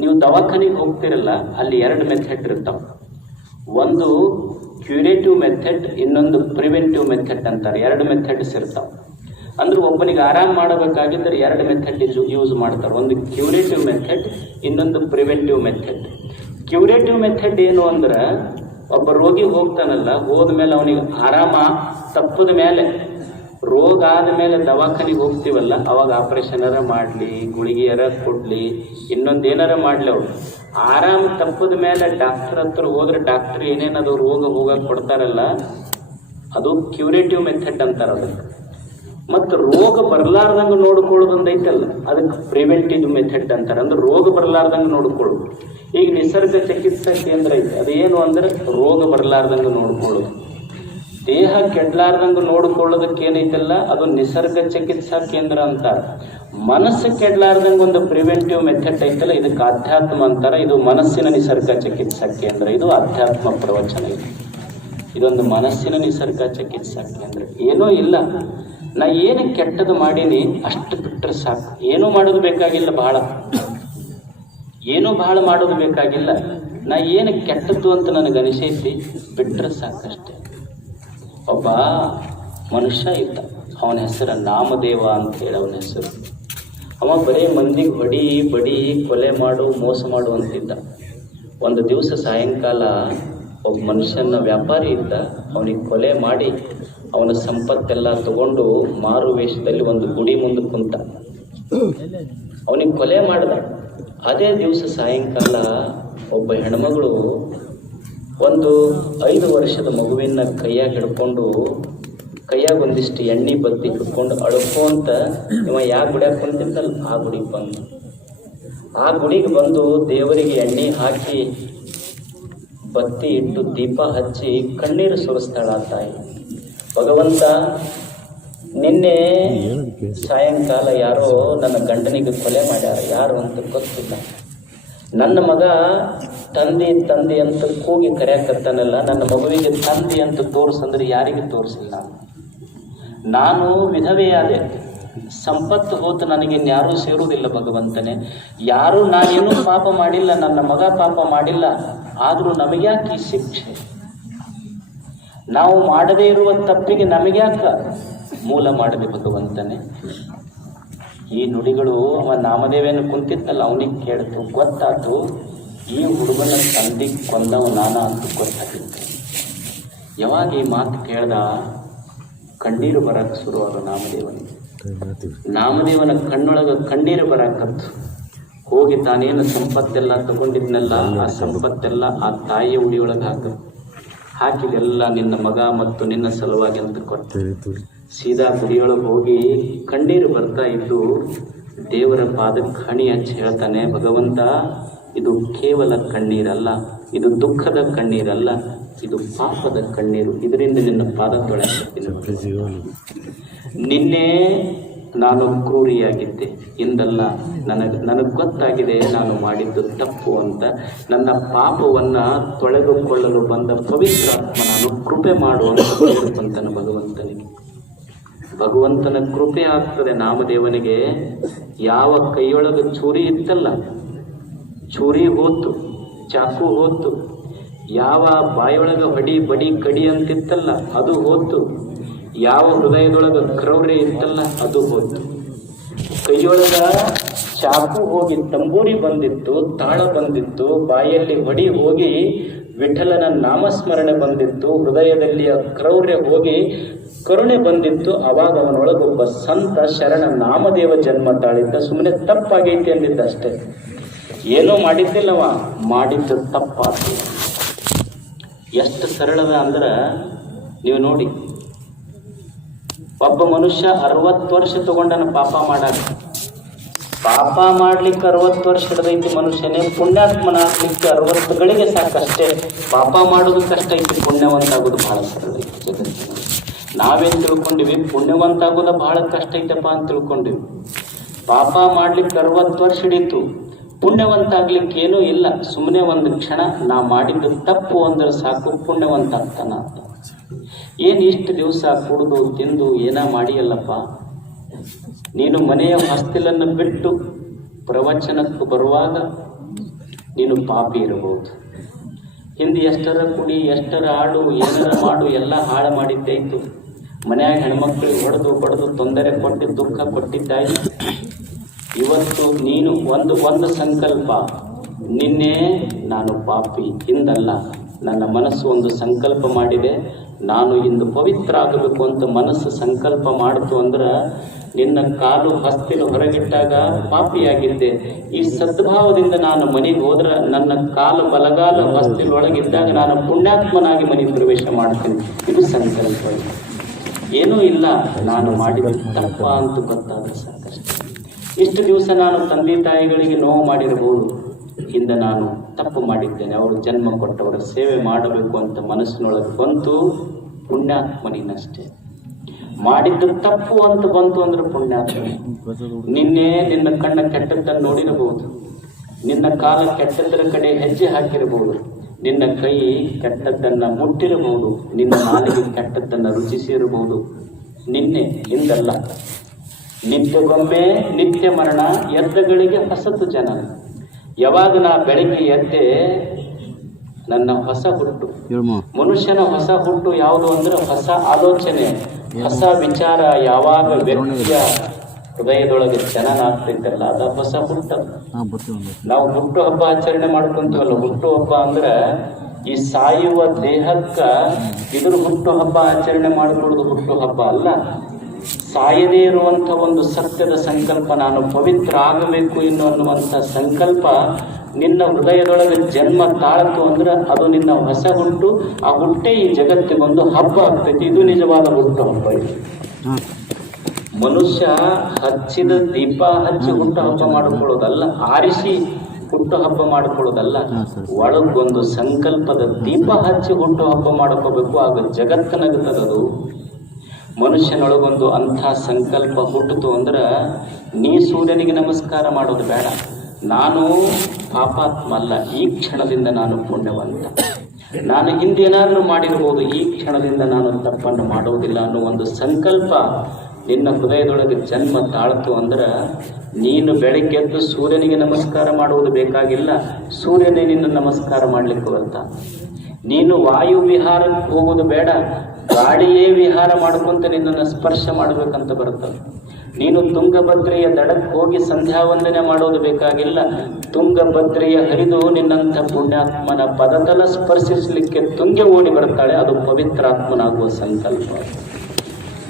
ನೀವು ದವಾಖಾನಿಗೆ ಹೋಗ್ತಿರಲ್ಲ, ಅಲ್ಲಿ ಎರಡು ಮೆಥಡ್ ಇರ್ತಾವ. ಒಂದು ಕ್ಯೂರೇಟಿವ್ ಮೆಥಡ್ ಇನ್ನೊಂದು ಪ್ರಿವೆಂಟಿವ್ ಮೆಥಡ್ ಅಂತಾರೆ. ಎರಡು ಮೆಥಡ್ಸ್ ಇರ್ತಾವ. ಅಂದ್ರೆ ಒಬ್ಬನಿಗೆ ಆರಾಮ್ ಮಾಡಬೇಕಾಗಿದ್ದರೆ ಎರಡು ಮೆಥಡ್ ಯೂಸ್ ಮಾಡ್ತಾರೆ ಒಂದು ಕ್ಯೂರೇಟಿವ್ ಮೆಥಡ್ ಇನ್ನೊಂದು ಪ್ರಿವೆಂಟಿವ್ ಮೆಥಡ್ ಕ್ಯೂರೇಟಿವ್ ಮೆಥಡ್ ಏನು ಅಂದ್ರೆ, ಒಬ್ಬ ರೋಗಿ ಹೋಗ್ತಾನಲ್ಲ, ಹೋದ್ಮೇಲೆ ಅವನಿಗೆ ಆರಾಮ ತಪ್ಪದ ಮೇಲೆ ರೋಗ ಆದಮೇಲೆ ದವಾಖಾನಿಗೆ ಹೋಗ್ತೀವಲ್ಲ, ಅವಾಗ ಆಪರೇಷನರ ಮಾಡಲಿ ಗುಳಿಗೆಯರ ಕೊಡ್ಲಿ, ಇನ್ನೊಂದು ಏನಾರ ಮಾಡಲಿ ಅವ್ರು. ಆರಾಮ್ ತಪ್ಪದ ಮೇಲೆ ಡಾಕ್ಟರ್ ಹತ್ರ ಹೋದ್ರೆ ಡಾಕ್ಟರ್ ಏನೇನದು ರೋಗ ಹೋಗಕ್ಕೆ ಕೊಡ್ತಾರಲ್ಲ, ಅದು ಕ್ಯೂರೇಟಿವ್ ಮೆಥಡ್ ಅಂತಾರೆ ಅದಕ್ಕೆ ಮತ್ತು ರೋಗ ಬರಲಾರ್ದಂಗೆ ನೋಡ್ಕೊಳ್ಳೋದೊಂದು ಐತಲ್ಲ ಅದಕ್ಕೆ ಪ್ರಿವೆಂಟಿವ್ ಮೆಥಡ್ ಅಂತಾರೆ. ಅಂದ್ರೆ ರೋಗ ಬರಲಾರ್ದಂಗೆ ನೋಡ್ಕೊಳ್ಳೋದು. ಈಗ ನಿಸರ್ಗ ಚಿಕಿತ್ಸಾ ಕೇಂದ್ರ ಐತೆ, ಅದೇನು ಅಂದ್ರೆ ರೋಗ ಬರಲಾರ್ದಂಗೆ ನೋಡ್ಕೊಳ್ಳೋದು. ದೇಹ ಕೆಡ್ಲಾರ್ದಂಗೆ ನೋಡ್ಕೊಳ್ಳೋದಕ್ಕೆ ಏನೈತಲ್ಲ ಅದು ನಿಸರ್ಗ ಚಿಕಿತ್ಸಾ ಕೇಂದ್ರ ಅಂತಾರೆ ಮನಸ್ಸು ಕೆಡ್ಲಾರ್ದಂಗ ಒಂದು ಪ್ರಿವೆಂಟಿವ್ ಮೆಥಡ್ ಐತಲ್ಲ, ಇದಕ್ಕೆ ಆಧ್ಯಾತ್ಮ ಅಂತಾರೆ, ಇದು ಮನಸ್ಸಿನ ನಿಸರ್ಗ ಚಿಕಿತ್ಸಾ ಕೇಂದ್ರ. ಇದು ಆಧ್ಯಾತ್ಮ ಪ್ರವಚನ ಇದು. ಇದೊಂದು ಮನಸ್ಸಿನ ನಿಸರ್ಗ ಚಿಕಿತ್ಸಾ ಕೇಂದ್ರ. ಏನೂ ಇಲ್ಲ. ನಾ ಏನು ಕೆಟ್ಟದ್ದು ಮಾಡೀನಿ, ಅಷ್ಟು ಬಿಟ್ಟರೆ ಸಾಕು. ಏನೂ ಮಾಡೋದು ಬೇಕಾಗಿಲ್ಲ ಬಹಳ ಏನೂ ಬಹಳ ಮಾಡೋದು ಬೇಕಾಗಿಲ್ಲ. ನಾ ಏನು ಕೆಟ್ಟದ್ದು ಅಂತ ನನಗೆ ಅನಿಸೈತಿ ಬಿಟ್ಟರೆ ಸಾಕಷ್ಟೆ. ಒಬ್ಬ ಮನುಷ್ಯ ಇದ್ದ. ಅವನ ಹೆಸರು ನಾಮದೇವ ಅಂತ ಹೇಳಿ ಅವನ ಹೆಸರು. ಅವ ಬರೀ ಮಂದಿಗೆ ಹೊಡಿ, ಬಡಿ, ಕೊಲೆ ಮಾಡು, ಮೋಸ ಮಾಡು ಅಂತಿದ್ದ. ಒಂದು ದಿವಸ ಸಾಯಂಕಾಲ ಒಬ್ಬ ಮನುಷ್ಯನ ವ್ಯಾಪಾರಿ ಇದ್ದ. ಅವನಿಗೆ ಕೊಲೆ ಮಾಡಿ ಅವನ ಸಂಪತ್ತೆಲ್ಲ ತಗೊಂಡು ಮಾರು ವೇಷದಲ್ಲಿ ಒಂದು ಗುಡಿ ಮುಂದೆ ಕುಂತ. ಅವನಿಗೆ ಕೊಲೆ ಮಾಡ್ದ. ಅದೇ ದಿವಸ ಸಾಯಂಕಾಲ ಒಬ್ಬ ಹೆಣ್ಮಗಳು ಒಂದು ಐದು ವರ್ಷದ ಮಗುವಿನ ಕೈಯಾಗ ಹಿಡ್ಕೊಂಡು, ಕೈಯಾಗ ಒಂದಿಷ್ಟು ಎಣ್ಣೆ ಬತ್ತಿ ಹಿಡ್ಕೊಂಡು ಅಳ್ಕೊಂತ ಇವ ಯಾವ ಗುಡಿಯಾಗ ಕುಂತಿದ್ದಲ್ಲ? ಆ ಗುಡಿಗೆ ಬಂದು. ಆ ಗುಡಿಗೆ ಬಂದು ದೇವರಿಗೆ ಎಣ್ಣೆ ಹಾಕಿ ಬತ್ತಿ ಇಟ್ಟು ದೀಪ ಹಚ್ಚಿ ಕಣ್ಣೀರು ಸುರಿಸ್ತಾಳ ತಾಯಿ ಭಗವಂತ, ನಿನ್ನೆ ಸಾಯಂಕಾಲ ಯಾರೋ ನನ್ನ ಗಂಡನಿಗೆ ಕೊಲೆ ಮಾಡ್ಯಾರ. ಯಾರು ಅಂತ ಗೊತ್ತಿಲ್ಲ. ನನ್ನ ಮಗ ತಂದೆ ತಂದೆ ಅಂತ ಕೂಗಿ ಕರೆಯಕತ್ತಾನಲ್ಲ, ನನ್ನ ಮಗುವಿಗೆ ತಂದೆ ಅಂತ ತೋರಿಸಂದ್ರೆ ಯಾರಿಗೆ ತೋರಿಸಿಲ್ಲ. ನಾನು ವಿಧವೆಯಾದೆ. ಸಂಪತ್ತು ಹೋತು ನನಗೆ ಯಾರೂ ಸೇರುವುದಿಲ್ಲ ಭಗವಂತನೇ. ಯಾರೂ ನಾನೇನು ಪಾಪ ಮಾಡಿಲ್ಲ, ನನ್ನ ಮಗ ಪಾಪ ಮಾಡಿಲ್ಲ, ಆದರೂ ನಮಗ್ಯಾಕೆ ಈ ಶಿಕ್ಷೆ? ನಾವು ಮಾಡದೇ ಇರುವ ತಪ್ಪಿಗೆ ನಮಗ್ಯಾಕ ಮೂಲ ಮಾಡದೆ ಭಗವಂತನೇ? ಈ ನುಡಿಗಳು ಅವ ನಾಮದೇವೇನು ಕುಂತಿತ್ತಲ್ಲ, ಅವನಿಗೆ ಕೇಳ್ತು, ಗೊತ್ತಾತು. ಈ ಹುಡುಗನ ತಂದೆ ಕೊಂದವ ನಾನು ಅಂತ ಯಾವಾಗ ಈ ಮಾತು ಕೇಳ್ದ, ಕಣ್ಣೀರು ಬರಕ್ಕೆ ಶುರುವಾದ ನಾಮದೇವನಿಗೆ. ನಾಮದೇವನ ಕಣ್ಣೊಳಗ ಕಣ್ಣೀರು ಬರಕತ್ತು ಹೋಗಿ ತಾನೇನು ಸಂಪತ್ತೆಲ್ಲ ತಗೊಂಡಿದ್ನೆಲ್ಲ, ಆ ಸಂಪತ್ತೆಲ್ಲ ಆ ತಾಯಿಯ ಉಡಿಯೊಳಗೆ ಹಾಕ. ಹಾಕಿದೆಲ್ಲ ನಿನ್ನ ಮಗ ಮತ್ತು ನಿನ್ನ ಸಲುವಾಗಿ ಅಂತ ಕೊಟ್ಟು. ಸೀದಾ ಗುಡಿಯೊಳಗೆ ಹೋಗಿ ಕಣ್ಣೀರು ಬರ್ತಾ ಇದ್ದು ದೇವರ ಪಾದಕ್ಕೆ ಹಣಿ ಹಚ್ಚಿ ಹೇಳ್ತಾನೆ, ಭಗವಂತ ಇದು ಕೇವಲ ಕಣ್ಣೀರಲ್ಲ ಇದು ದುಃಖದ ಕಣ್ಣೀರಲ್ಲ ಇದು ಪಾಪದ ಕಣ್ಣೀರು. ಇದರಿಂದ ನಿನ್ನ ಪಾದ ತೊಳೆಯುತ್ತೀನಿ ನಿನ್ನೆ ನಾನು ಕ್ರೂರಿಯಾಗಿದ್ದೆ. ಎಂದಲ್ಲ ನನಗೆ ನನಗೆ ಗೊತ್ತಾಗಿದೆ ನಾನು ಮಾಡಿದ್ದು ತಪ್ಪು ಅಂತ. ನನ್ನ ಪಾಪವನ್ನ ತೊಳೆದುಕೊಳ್ಳಲು ಬಂದ ಪವಿತ್ರ ನಾನು ಕೃಪೆ ಮಾಡುವಂತ ಭಗವಂತನ ಭಗವಂತನಿಗೆ. ಭಗವಂತನ ಕೃಪೆ ಆಗ್ತದೆ. ನಾಮದೇವನಿಗೆ ಯಾವ ಕೈಯೊಳಗೆ ಚೂರಿ ಇತ್ತಲ್ಲ ಚೂರಿ ಹೋತು ಚಾಕು ಹೋತು ಯಾವ ಬಾಯೊಳಗೆ ಹೊಡಿ ಬಡಿ ಕಡಿ ಅಂತಿತ್ತಲ್ಲ, ಅದು ಹೋತು ಯಾವ ಹೃದಯದೊಳಗೆ ಕ್ರೌರ್ಯ ಇತ್ತಲ್ಲ, ಅದು ಹೋತು ಕೈಯೊಳಗ ಚಾಕು ಹೋಗಿ ತಂಬೂರಿ ಬಂದಿತ್ತು, ತಾಳ ಬಂದಿತ್ತು, ಬಾಯಲ್ಲಿ ಹೊಡಿ ಹೋಗಿ ವಿಠಲನ ನಾಮಸ್ಮರಣೆ ಬಂದಿತ್ತು ಹೃದಯದಲ್ಲಿ ಕ್ರೌರ್ಯ ಹೋಗಿ ಕರುಣೆ ಬಂದಿತ್ತು, ಅವಾಗ ಅವನೊಳಗೊಬ್ಬ ಸಂತ ಶರಣ ನಾಮದೇವ ಜನ್ಮ ತಾಳಿದ್ದ. ಸುಮ್ಮನೆ ತಪ್ಪಾಗೈತಿ ಅಂದಿದ್ದ ಅಷ್ಟೇ. ಏನೂ ಮಾಡಿದ್ದಿಲ್ಲವ. ಮಾಡಿದ್ದು ತಪ್ಪಾತು. ಎಷ್ಟು ಸರಳದ ಅಂದ್ರೆ ನೀವು ನೋಡಿ, ಒಬ್ಬ ಮನುಷ್ಯ ಅರವತ್ತು ವರ್ಷ ತಗೊಂಡನ ಪಾಪ ಮಾಡಾಕ. ಪಾಪ ಮಾಡ್ಲಿಕ್ಕೆ ಅರವತ್ತು ವರ್ಷ ಹಿಡ್ದೈತಿ ಮನುಷ್ಯನೇ ಪುಣ್ಯಾತ್ಮನಾಗ್ಲಿಕ್ಕೆ ಅರವತ್ತು ಗಳಿಗೆ ಸಾಕಷ್ಟೇ. ಪಾಪ ಮಾಡೋದು ಕಷ್ಟ ಐತಿ ಪುಣ್ಯವಂತ ಆಗೋದು ಬಹಳ ಸರಳ ಐತಿ ನಾವೇನ್ ತಿಳ್ಕೊಂಡಿವಿ? ಪುಣ್ಯವಂತ ಆಗೋದು ಬಹಳ ಕಷ್ಟ ಐತಪ್ಪ ಅಂತ ತಿಳ್ಕೊಂಡಿವಿ. ಪಾಪ ಮಾಡ್ಲಿಕ್ಕೆ ಅರವತ್ತು ವರ್ಷ ಹಿಡೀತು ಪುಣ್ಯವಂತ ಏನೂ ಇಲ್ಲ. ಸುಮ್ಮನೆ ಒಂದು ಕ್ಷಣ ನಾ ಮಾಡಿದ್ದು ತಪ್ಪು ಅಂದ್ರೆ ಸಾಕು ಪುಣ್ಯವಂತ ಆಗ್ತಾನ ಅಂತ ಏನು ಇಷ್ಟು ದಿವಸ ಕುಡಿದು, ತಿಂದು, ಏನ ಮಾಡಿಯಲ್ಲಪ್ಪ? ನೀನು ಮನೆಯ ಹೊಸ್ತಿಲನ್ನು ಬಿಟ್ಟು ಪ್ರವಚನಕ್ಕೆ ಬರುವಾಗ ನೀನು ಪಾಪಿ ಇರಬಹುದು. ಹಿಂದೆ ಎಷ್ಟರ ಕುಡಿ, ಎಷ್ಟರ ಆಡು ಏನರ ಮಾಡು, ಎಲ್ಲ ಹಾಳು ಮಾಡಿದ್ದಾಯಿತು. ಮನೆಯಾಗ ಹೆಣ್ಮಕ್ಳಿಗೆ ಹೊಡೆದು ಹೊಡೆದು ತೊಂದರೆ ಕೊಟ್ಟು, ದುಃಖ ಕೊಟ್ಟಿದ್ದಾಯ್ತು. ಇವತ್ತು ನೀನು ಒಂದು ಒಂದು ಸಂಕಲ್ಪ. ನಿನ್ನೆ ನಾನು ಪಾಪಿ, ಹಿಂದಲ್ಲ. ನನ್ನ ಮನಸ್ಸು ಒಂದು ಸಂಕಲ್ಪ ಮಾಡಿದೆ. ನಾನು ಇಂದು ಪವಿತ್ರ ಆಗಬೇಕು ಅಂತ ಮನಸ್ಸು ಸಂಕಲ್ಪ ಮಾಡಿತು ಅಂದ್ರೆ ನಿನ್ನ ಕಾಲು ಹಸ್ತಿನ ಹೊರಗಿಟ್ಟಾಗ ಪಾಪಿಯಾಗಿದ್ದೆ. ಈ ಸದ್ಭಾವದಿಂದ ನಾನು ಮನೆಗೆ ಹೋದ್ರೆ ನನ್ನ ಕಾಲು ಬಲಗಾಲ ಹಸ್ತಿನೊಳಗಿದ್ದಾಗ ನಾನು ಪುಣ್ಯಾತ್ಮನಾಗಿ ಮನೆಗೆ ಪ್ರವೇಶ ಮಾಡ್ತೇನೆ. ಇದು ಸಂಕಲ್ಪ. ಏನೂ ಇಲ್ಲ. ನಾನು ಮಾಡಿದ ತಪ್ಪ ಅಂತ ಗೊತ್ತಾದ ಇಷ್ಟು ದಿವಸ ನಾನು ತಂದೆ ತಾಯಿಗಳಿಗೆ ನೋವು ಮಾಡಿರಬಹುದು. ಹಿಂದೆ ನಾನು ತಪ್ಪು ಮಾಡಿದ್ದೇನೆ. ಅವರು ಜನ್ಮ ಕೊಟ್ಟವರ. ಸೇವೆ ಮಾಡಬೇಕು ಅಂತ ಮನಸ್ಸಿನೊಳಗೆ ಬಂತು. ಪುಣ್ಯಾತ್ಮನಿನಷ್ಟೇ. ಮಾಡಿದ್ದು ತಪ್ಪು ಅಂತ ಬಂತು ಅಂದ್ರೆ ಪುಣ್ಯಾತ್ಮ. ನಿನ್ನೆ ನಿನ್ನ ಕಣ್ಣ ಕೆಟ್ಟದ್ದನ್ನು ನೋಡಿರಬಹುದು. ನಿನ್ನ ಕಾಲ ಕೆಟ್ಟದ್ದರ ಕಡೆ ಹೆಜ್ಜೆ ಹಾಕಿರಬಹುದು. ನಿನ್ನ ಕೈ ಕೆಟ್ಟದ್ದನ್ನ ಮುಟ್ಟಿರಬಹುದು. ನಿನ್ನ ನಾಲಿಗೆ ಕೆಟ್ಟದ್ದನ್ನ ರುಚಿಸಿರಬಹುದು. ನಿನ್ನೆ ಹಿಂದಲ್ಲ ನಿತ್ಯಗೊಮ್ಮೆ ನಿತ್ಯ ಮರಣ ಎದ್ದಗಳಿಗೆ ಹೊಸತು ಜನ ಯಾವಾಗ ನಾ ಬೆಳಗ್ಗೆ ಎದ್ದೆ ನನ್ನ ಹೊಸ ಹುಟ್ಟು. ಮನುಷ್ಯನ ಹೊಸ ಹುಟ್ಟು ಯಾವುದು ಅಂದ್ರೆ ಹೊಸ ಆಲೋಚನೆ ಹೊಸ ವಿಚಾರ ಯಾವಾಗ ವ್ಯಕ್ತಿಯ ಹೃದಯದೊಳಗೆ ಜನನ ಆಗ್ತೈತಲ್ಲ ಅದ ಹೊಸ ಹುಟ್ಟ ನಾವು ಹುಟ್ಟು ಹಬ್ಬ ಆಚರಣೆ ಮಾಡ್ಕೊಂತೀವಲ್ಲ ಹುಟ್ಟು ಹಬ್ಬ ಅಂದ್ರೆ ಈ ಸಾಯುವ ದೇಹಕ್ಕ ಇದ್ರ ಹುಟ್ಟು ಹಬ್ಬ ಆಚರಣೆ ಮಾಡಿಕೊಡೋದು ಹುಟ್ಟು ಹಬ್ಬ ಅಲ್ಲ. ಸಾಯದೇ ಇರುವಂಥ ಒಂದು ಸತ್ಯದ ಸಂಕಲ್ಪ ನಾನು ಪವಿತ್ರ ಆಗಬೇಕು ಎನ್ನುವಂಥ ಅನ್ನುವಂಥ ಸಂಕಲ್ಪ ನಿನ್ನ ಹೃದಯದೊಳಗೆ ಜನ್ಮ ತಾಳತು ಅಂದ್ರೆ ಅದು ನಿನ್ನ ಹೊಸ ಹುಟ್ಟು ಆ ಹುಟ್ಟೆ ಈ ಜಗತ್ತಿಗೊಂದು ಹಬ್ಬ ಆಗ್ತೈತಿ. ಇದು ನಿಜವಾದ ಹುಟ್ಟು ಹಬ್ಬ ಇದು. ಮನುಷ್ಯ ಹಚ್ಚಿದ ದೀಪ ಹಚ್ಚಿ ಹುಟ್ಟು ಹಬ್ಬ ಮಾಡಿಕೊಳ್ಳೋದಲ್ಲ ಆರಿಸಿ ಹುಟ್ಟು ಹಬ್ಬ ಮಾಡಿಕೊಳ್ಳೋದಲ್ಲ ಒಳಗೊಂದು ಸಂಕಲ್ಪದ ದೀಪ ಹಚ್ಚಿ ಹುಟ್ಟು ಹಬ್ಬ ಮಾಡ್ಕೋಬೇಕು. ಆಗ ಜಗತ್ತನಗುತ್ತದದು ಮನುಷ್ಯನೊಳಗೊಂದು ಅಂಥ ಸಂಕಲ್ಪ ಹುಟ್ಟಿತು ಅಂದ್ರೆ ನೀ ಸೂರ್ಯನಿಗೆ ನಮಸ್ಕಾರ ಮಾಡೋದು ಬೇಡ. ನಾನು ಪಾಪಾತ್ಮ ಅಲ್ಲ ಈ ಕ್ಷಣದಿಂದ ನಾನು ಪುಣ್ಯವಂತ. ನಾನು ಹಿಂದೇನಾದರೂ ಮಾಡಿರ್ಬೋದು, ಈ ಕ್ಷಣದಿಂದ ನಾನು ತಪ್ಪನ್ನು ಮಾಡೋದಿಲ್ಲ ಅನ್ನೋ ಒಂದು ಸಂಕಲ್ಪ ನಿನ್ನ ಹೃದಯದೊಳಗೆ ಜನ್ಮ ತಾಳ್ತು ಅಂದ್ರೆ ನೀನು ಬೆಳಗ್ಗೆದ್ದು ಸೂರ್ಯನಿಗೆ ನಮಸ್ಕಾರ ಮಾಡುವುದು ಬೇಕಾಗಿಲ್ಲ. ಸೂರ್ಯನೇ ನಿನ್ನ ನಮಸ್ಕಾರ ಮಾಡ್ಲಿಕ್ಕೆ ಬರ್ತ ನೀನು ವಾಯು ವಿಹಾರಕ್ಕೆ ಹೋಗೋದು ಬೇಡ. ಗಾಳಿಯೇ ವಿಹಾರ ಮಾಡ್ಕೊಂತ ನಿನ್ನನ್ನು ಸ್ಪರ್ಶ ಮಾಡಬೇಕಂತ ಬರುತ್ತದೆ ನೀನು ತುಂಗಭದ್ರೆಯ ದಡಕ್ಕೆ ಹೋಗಿ ಸಂಧ್ಯಾ ವಂದನೆ ಮಾಡೋದು ಬೇಕಾಗಿಲ್ಲ. ತುಂಗಭದ್ರೆಯ ಹರಿದು ನಿನ್ನಂಥ ಪುಣ್ಯಾತ್ಮನ ಪದತಲ ಸ್ಪರ್ಶಿಸಲಿಕ್ಕೆ ತುಂಗೆ ಓಡಿ ಬರ್ತಾಳೆ. ಅದು ಪವಿತ್ರಾತ್ಮನಾಗುವ ಸಂಕಲ್ಪ.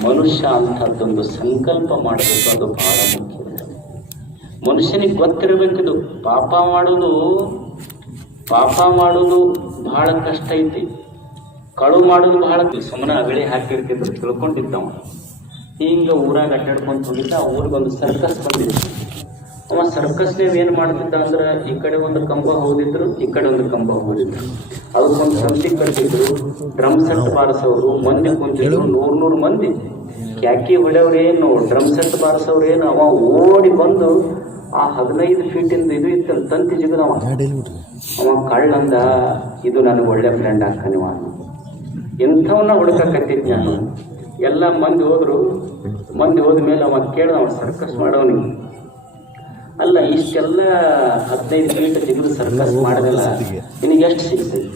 ಮನುಷ್ಯ ಅಂಥದ್ದೊಂದು ಸಂಕಲ್ಪ ಮಾಡಬೇಕು. ಅದು ಬಹಳ ಮುಖ್ಯ. ಮನುಷ್ಯನಿಗೆ ಗೊತ್ತಿರಬೇಕಿದು. ಪಾಪ ಮಾಡೋದು ಪಾಪ ಮಾಡೋದು ಬಹಳ ಕಷ್ಟ ಐತಿ. ಕಳು ಮಾಡೋದು ಬಹಳ ಸುಮ್ಮನೆ ಅಗಳಿ ಹಾಕಿರ್ತಿದ್ರು ತಿಳ್ಕೊಂಡಿದ್ದವ. ಹಿಂಗ ಊರಾಗ ಅಡ್ಡಾಡ್ಕೊಂಡು ಹೋಗಿದ್ದ ಒಂದು ಸರ್ಕಸ್ ಬಂದಿತ್ತು. ಅವ ಸರ್ಕಸ್ನೇವ್ ಏನು ಮಾಡ್ತಿದ್ದ ಅಂದ್ರೆ ಈ ಕಡೆ ಒಂದು ಕಂಬ ಹೋಗಿದ್ರು ಈ ಕಡೆ ಒಂದು ಕಂಬ ಹೋದಿದ್ರು. ಅದಕ್ಕೊಂದು ಸಂತಿ ಕಟ್ಟಿದ್ರು ಡ್ರಮ್ ಸೆಟ್ ಬಾರಿಸೋರು ಮಂದಿ ಕುಂತಿದ್ರು ನೂರ್ ನೂರು ಮಂದಿ. ಕ್ಯಾಕಿ ಹೊಡೆಯವ್ರೇನು ಡ್ರಮ್ ಸೆಟ್ ಬಾರಿಸೋರೇನು ಅವ ಓಡಿ ಬಂದು ಆ ಹದಿನೈದು ಫೀಟಿಂದ ಇದು ಇತ್ತಂತ ತಂತಿ ಜಿಗದವ. ಅವ ಕಳ್ಳಂದ ಇದು ನನಗೆ ಒಳ್ಳೆ ಫ್ರೆಂಡ್ ಹಾಕನಿವ ಎಂಥವನ್ನ ಹುಡುಕಕತ್ತಿದ್ ನಾನು ಎಲ್ಲ ಮಂದಿ ಹೋದ್ರು ಮಂದಿ ಹೋದ ಮೇಲೆ ಅವ ಕೇಳ್ದ ಅವ ಸರ್ಕಸ್ ಮಾಡೋನಿಗೆ. ಅಲ್ಲ ಇಷ್ಟೆಲ್ಲ ಹದಿನೈದು ಫೀಟ್ ತೆಗೆದು ಸರ್ಕಸ್ ಮಾಡಿದಲ್ಲ ನಿನಗೆ ಎಷ್ಟು ಸಿಗ್ತೈತಿ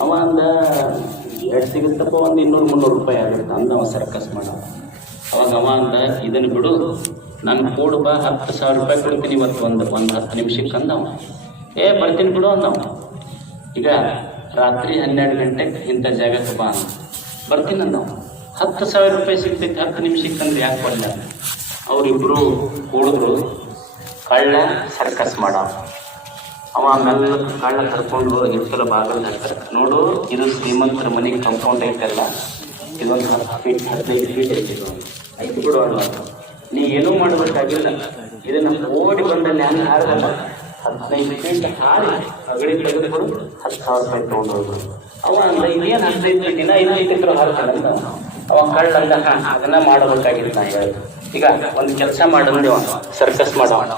ಅವ ಅಂದ ಎಷ್ಟು ಸಿಗುತ್ತಪ್ಪ ಒಂದು ಇನ್ನೂರು ಮುನ್ನೂರು ರೂಪಾಯಿ ಆಗುತ್ತೆ. ಅಂದ ಅವ ಸರ್ಕಸ್ ಮಾಡ. ಅವಾಗ ಅವ ಅಂದ ಇದನ್ನು ಬಿಡು ನನ್ನ ಕೂಡ ಬಾ ಹತ್ತು ಸಾವಿರ ರೂಪಾಯಿ ಕೊಡ್ತೀನಿ ಇವತ್ತು ಒಂದು ಒಂದು ಹತ್ತು ನಿಮಿಷಕ್ಕೆ ಅಂದವ ಏ ಬರ್ತೀನಿ ಬಿಡು ಅಂದವ ಈಗ ರಾತ್ರಿ ಹನ್ನೆರಡು ಗಂಟೆಗೆ ಇಂಥ ಜಾಗಕ್ಕೆ ಬಾ ಅಂತ. ಬರ್ತೀನಿ ನಾನು. ಹತ್ತು ಸಾವಿರ ರೂಪಾಯಿ ಸಿಗ್ತೈತೆ ಹತ್ತು ನಿಮಿಷಕ್ಕೆ ಅಂದ್ರೆ ಯಾಕೆ ಬರಲ್ಲ ಅವರಿಬ್ಬರು ಕೂಡಿದ್ರು, ಕಳ್ಳ ಸರ್ಕಸ್ ಮಾಡ. ಅವ ಮೆಲ್ಲ ಕಳ್ಳ ಕರ್ಕೊಂಡು ಹಿತ್ತಲ ಬಾಗಲ್ ಹಾಕ್ತಾರೆ ನೋಡು, ಇದು ಶ್ರೀಮಂತರ ಮನೆಗೆ ಕಂಪೌಂಡ್ ಐತಲ್ಲ ಇದೊಂದು ಹತ್ತು ಫೀಟ್ ಹದಿನೈದು ಫೀಟ್ ಐತಿ ಇದು. ಐತಿ ಬಿಡು ಅಲ್ಲ ನೀ ಏನೂ ಮಾಡಬೇಕಾಗಿಲ್ಲ. ಇದನ್ನ ಓಡಿ ಬಂದಲ್ಲಿ ಹಂಗೆ ಹದಿನೈದು ಫೀಟ್ ಹಾರಿ, ಅಗಡಿ ತೆಗೆದುಕೊಂಡು ಹತ್ತು ಸಾವಿರ ರೂಪಾಯಿ ತೊಗೊಂಡು ಹೋದ್ರು. ಅವ ಅಂದ ಇದೇನು ಹದಿನೈದು ಫೀಟ್ ಇನ್ನ ಐದು ಅವ ಕಳ್ಳ ಅಂದ "ಹಾ, ಅದನ್ನ ಮಾಡಬೇಕಾಗಿತ್ತು ನಾ ಹೇಳಿದೆ. ಈಗ ಒಂದು ಕೆಲಸ ಮಾಡಿದ್ರೆ ಸರ್ಕಸ್ ಮಾಡೋಣ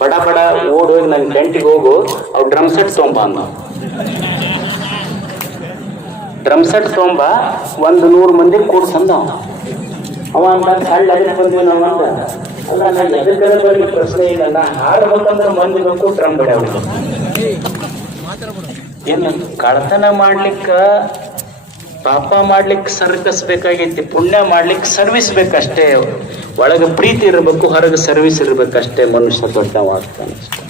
ಬಡ ಬಡ ಓಡ್ ಹೋಗಿ ನನ್ನ ಟೆಂಟಿಗೆ ಹೋಗು ಅವ್ ಡ್ರಮ್ ಸೆಟ್ ತೊಗೊಂಬ ಅಂದ. ಡ್ರಮ್ ಸೆಟ್ ತೊಗೊಂಬ ಒಂದು ನೂರು ಮಂದಿ ಕೂಡ್ಸಂದ ಅವ. ಅವ ಅಂತ ಕಳ್ಳ ಅದಕ್ಕೆ ಬಂದ್ವಿ ನಾವು ಅಂತ. ಅಲ್ಲ ನಾನು ಎದಕ್ಕೆ ಬರ್ಲಿಕ್ಕೆ ಪ್ರಶ್ನೆ ಇಲ್ಲ ನಾ ಹಾಡ್ಬೇಕಂದ್ರೆ ಮಂದಿ ಬೇಕು ಡ್ರಮ್ ಬಡಿಯವ್ರು. ಏನು ಕಳ್ತನ ಮಾಡ್ಲಿಕ್ಕ ಪಾಪ ಮಾಡ್ಲಿಕ್ಕೆ ಸರ್ಕಸ್ ಬೇಕಾಗೈತಿ ಪುಣ್ಯ ಮಾಡ್ಲಿಕ್ಕೆ ಸರ್ವಿಸ್ ಬೇಕಷ್ಟೇ ಒಳಗೆ ಪ್ರೀತಿ ಇರಬೇಕು, ಹೊರಗೆ ಸರ್ವಿಸ್ ಇರಬೇಕಷ್ಟೇ ಮನುಷ್ಯ ದೊಡ್ಡವಾಗ್ತಾನೆ ಅಷ್ಟೇ.